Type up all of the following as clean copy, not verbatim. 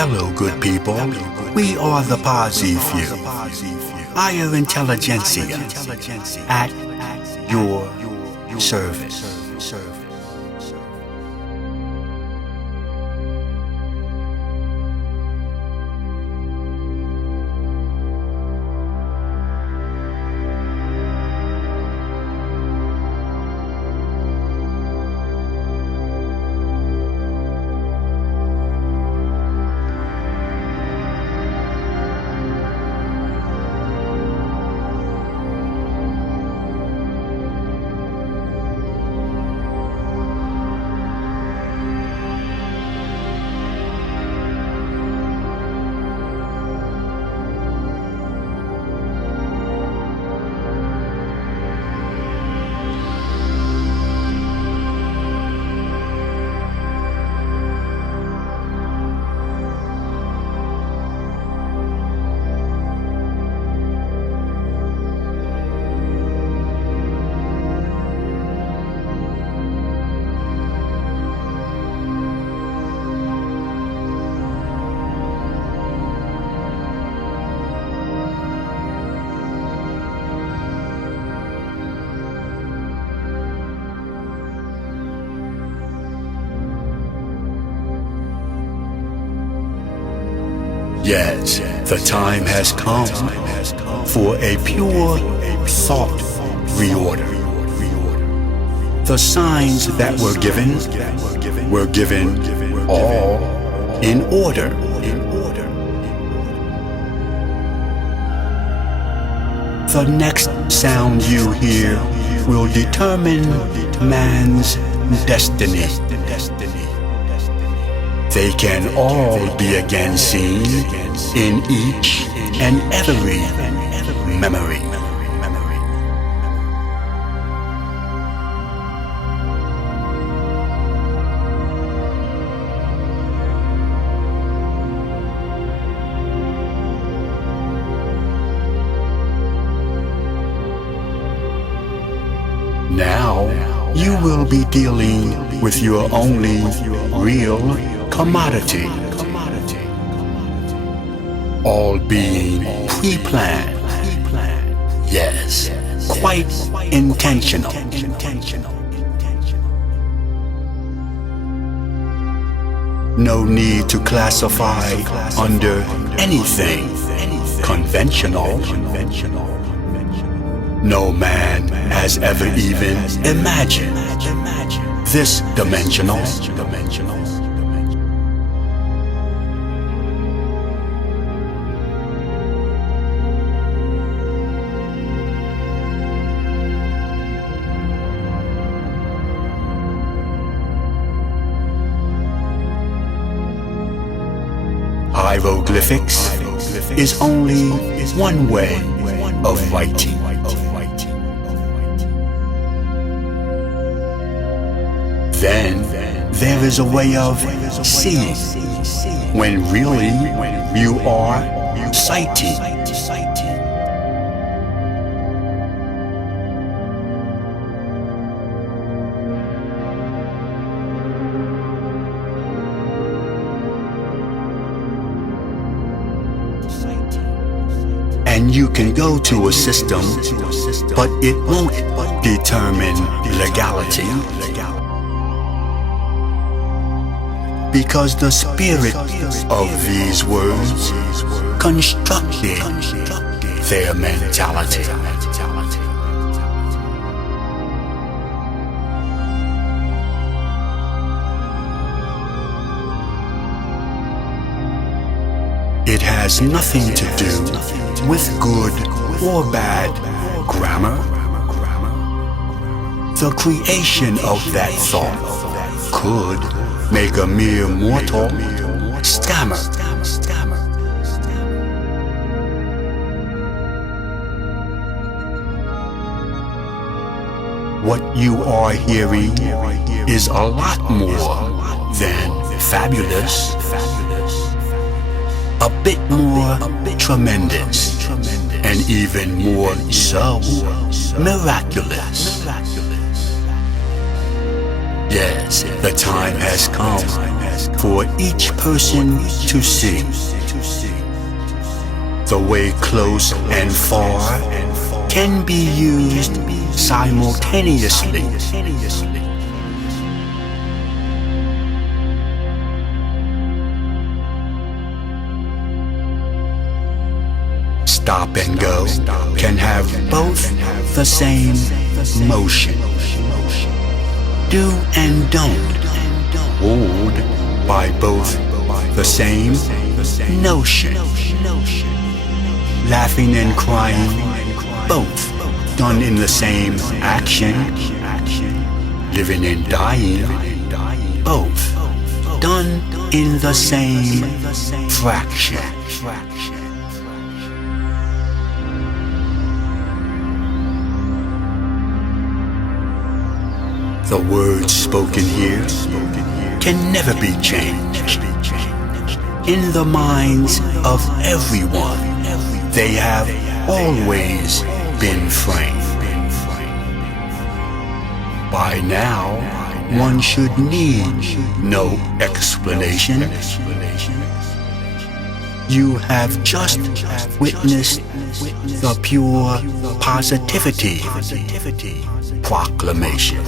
Hello, good people. We are the Posse Few. Higher Intelligentsia at your service. Yes, the time has come for a pure thought reorder. The signs that were given all in order. The next sound you hear will determine man's destiny. They can all be again seen in each and every memory. Now you will be dealing with your only real commodity, all being pre-planned, yes, quite intentional. No need to classify under anything conventional. No man has ever even imagined this dimensional. Hieroglyphics is only one way of writing. Then there is a way of seeing, when really you are sighting. And you can go to a system, but it won't determine legality. Because the spirit of these words constructed their mentality. It has nothing to do with good or bad grammar. The creation of that thought could make a mere mortal stammer. What you are hearing is a lot more than fabulous, a bit more tremendous, and even more so miraculous. Yes, the time has come for each person to see. The way close and far can be used simultaneously. Stop and go can have both the same motion. Do and don't ruled by both the same notion. Laughing and crying, both done in the same action. Living and dying, both done in the same fraction. The words spoken here can never be changed. In the minds of everyone, they have always been framed. By now, one should need no explanation. You have just witnessed the pure positivity proclamation.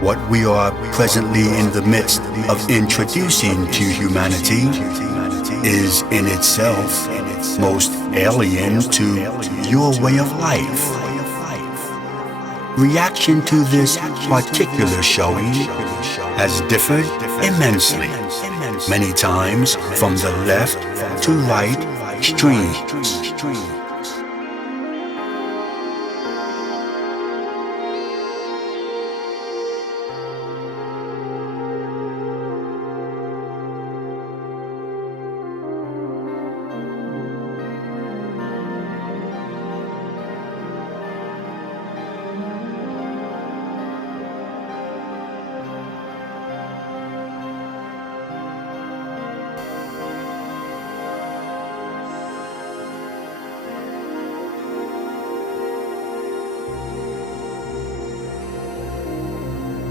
What we are presently in the midst of introducing to humanity is in itself most alien to your way of life. Reaction to this particular showing has differed immensely, many times from the left to right stream.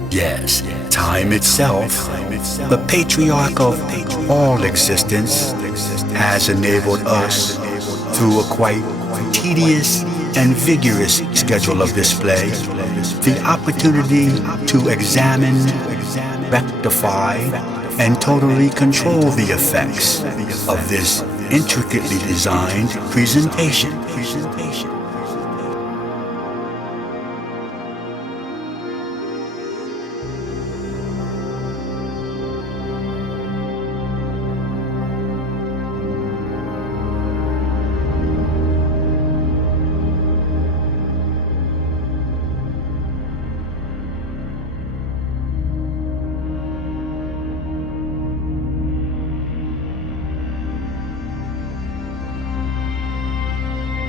Yes, time itself, the patriarch of all existence, has enabled us, through a quite tedious and vigorous schedule of display, the opportunity to examine, rectify, and totally control the effects of this intricately designed presentation.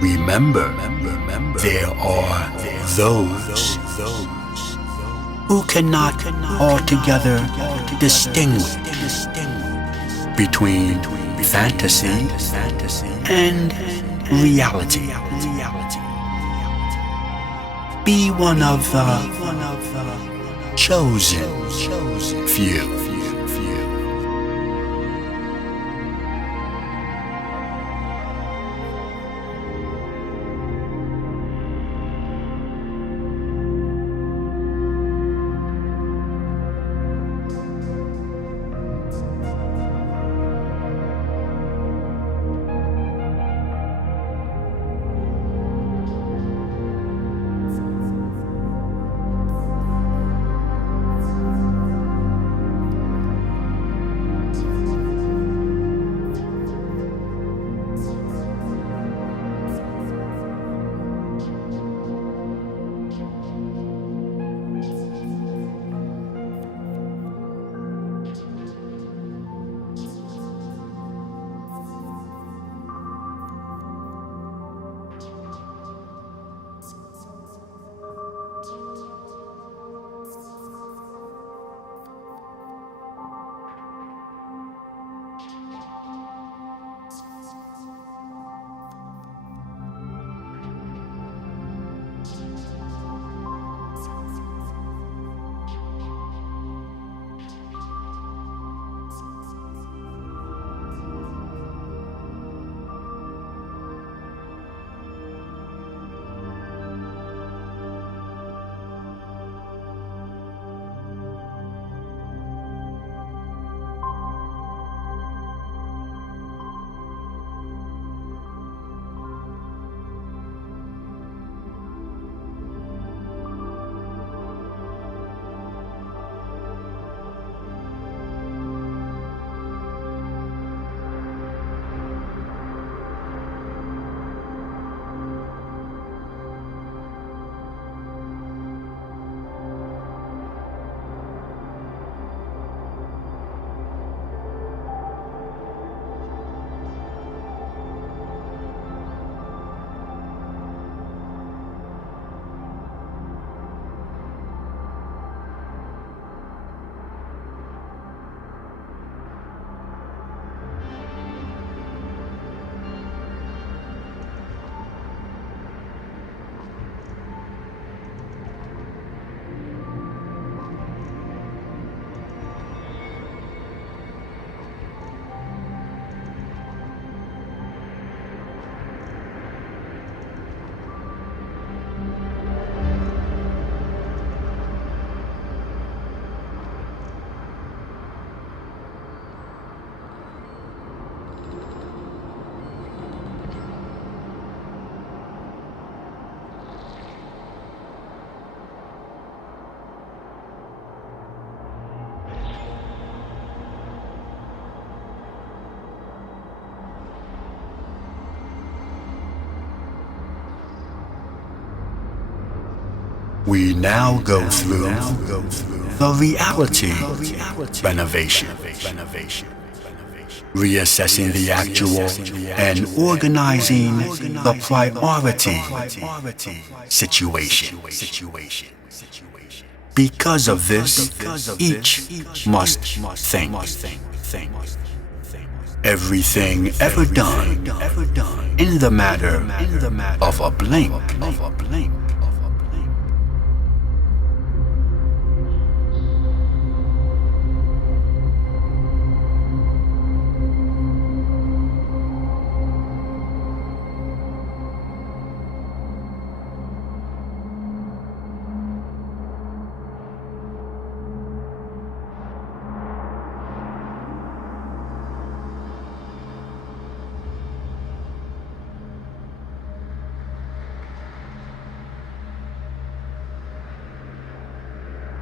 Remember, there are those who cannot altogether distinguish between fantasy and reality. Be one of the chosen few. We now go through the reality renovation, reassessing the actual and organizing the priority situation. Because of this, each must think. Everything ever done in the matter of a blink.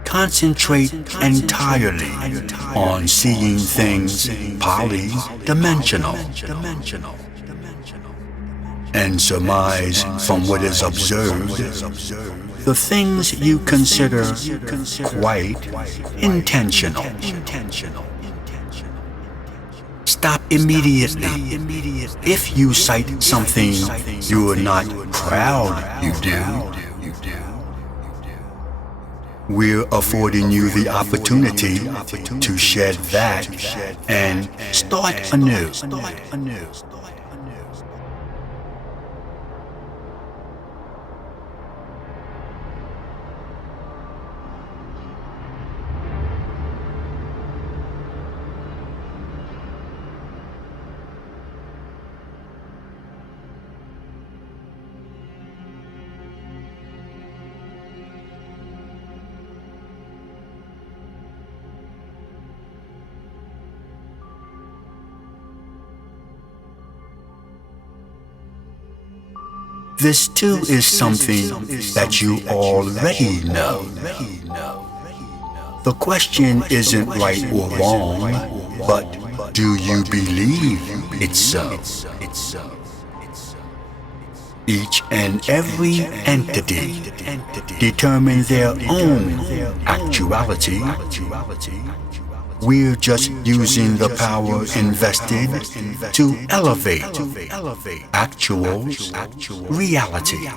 Concentrate entirely on seeing things poly-dimensional and surmise from what is observed the things you consider quite intentional. Stop immediately if you cite something you are not proud you do. We're affording you the opportunity to shed that and start anew. This too is something that you already know. The question isn't right or wrong, but do you believe it's so? Each and every entity determine their own actuality. We're just using the power invested to elevate actual reality.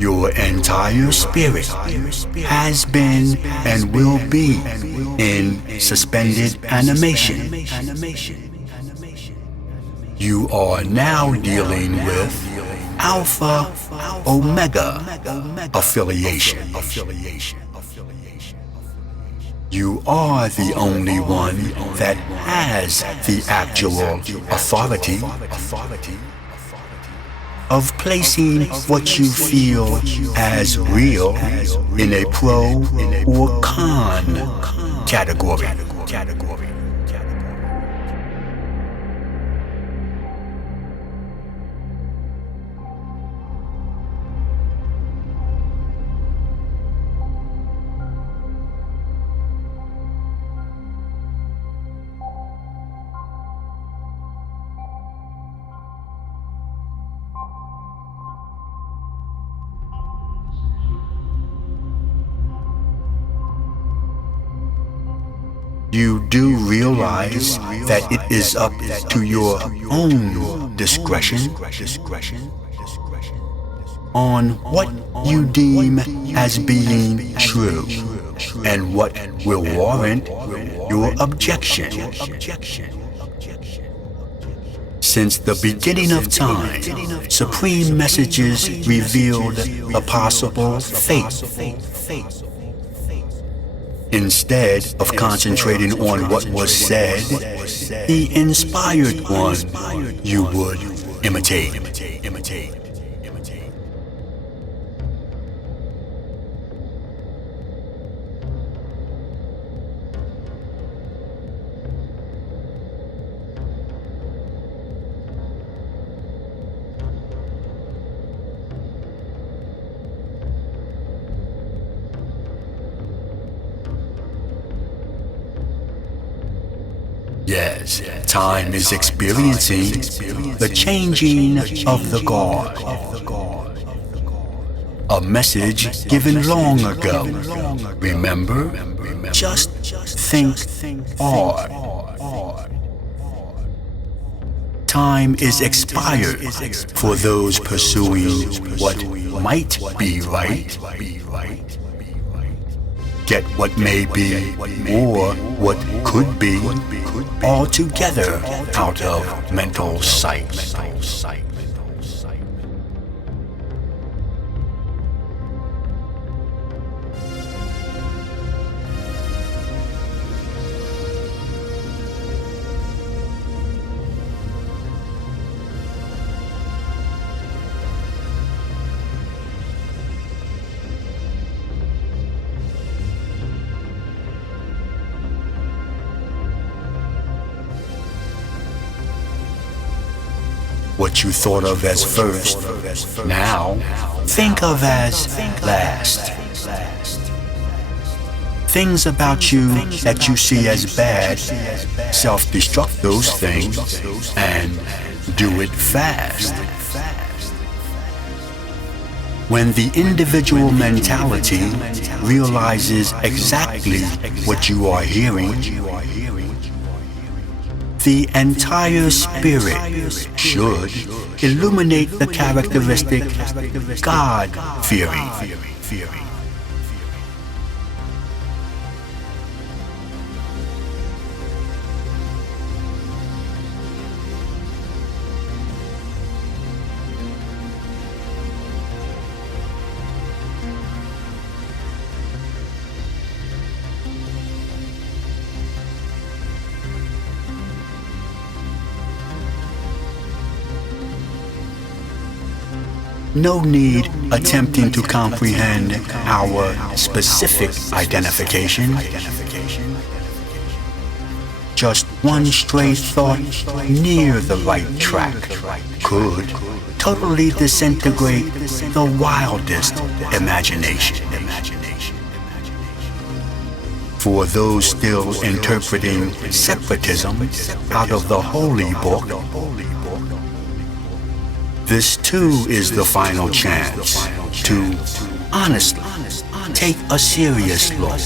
Your entire spirit has been and will be in suspended animation. You are now dealing with Alpha Omega affiliation. You are the only one that has the actual authority of placing what you feel as real in a pro or con category. You do realize that it is up to your own discretion on what you deem as being true and what will warrant your objection. Since the beginning of time, supreme messages revealed a possible fate. Instead of concentrating on what was said, the inspired one you would imitate. time is experiencing the changing of the guard. A message given long ago. Remember? Just think hard. Time is expired for those pursuing what might be right. Get what may be or what could be altogether out of mental sight. What you thought of as first, now think of as last. Things about you that you see as bad, self-destruct those things and do it fast. When the individual mentality realizes exactly what you are hearing, the entire spirit should illuminate the characteristic God-fearing. No need attempting to comprehend our specific identification. Just one stray thought near the right track could totally disintegrate the wildest imagination. For those still interpreting separatism out of the Holy Book, this too is the final chance to honestly take a serious look.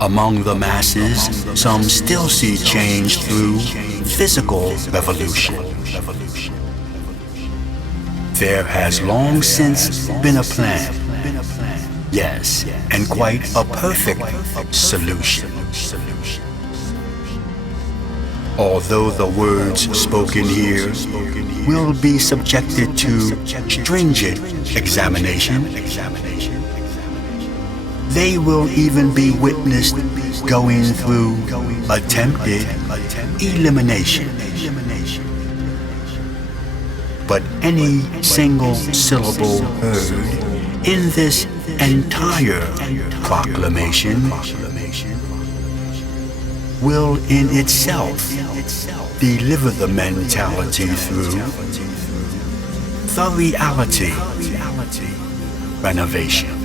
Among the masses, some still see change through physical revolution. There has long since been a plan, yes, and quite a perfect solution. Although the words spoken here will be subjected to stringent examination, they will even be witnessed going through attempted elimination. But any single syllable heard in this entire proclamation will in itself deliver the mentality through the reality renovation.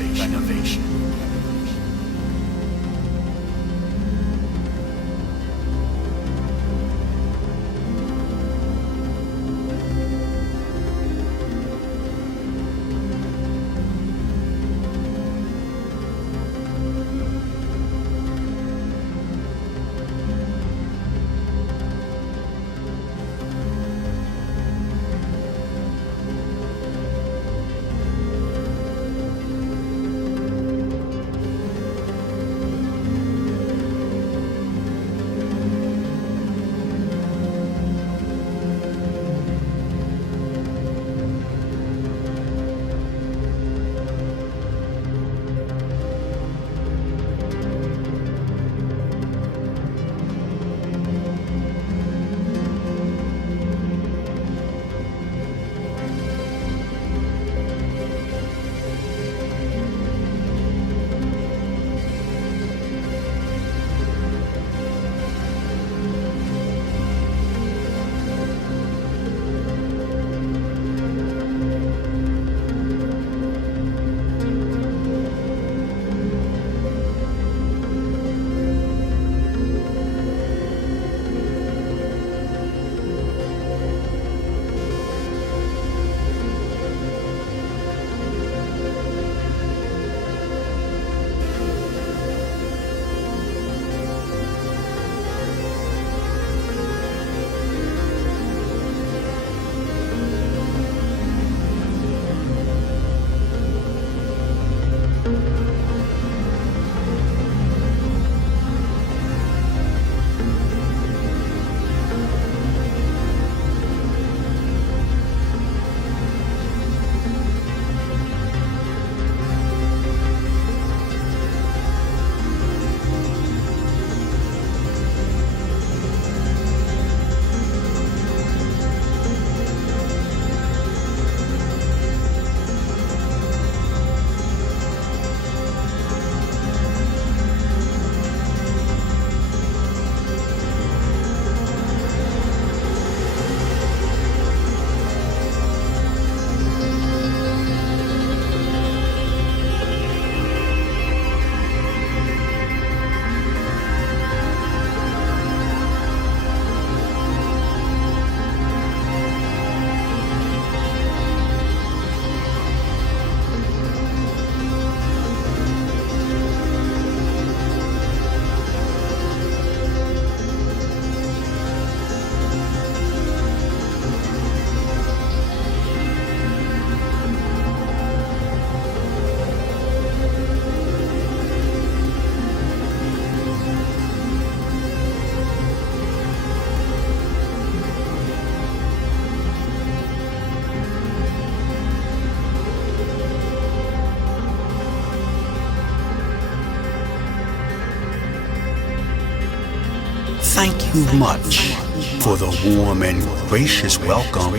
thank you much for the warm and gracious welcome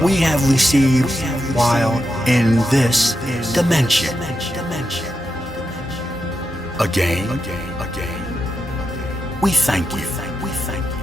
we have received while in this dimension. Again, we thank you.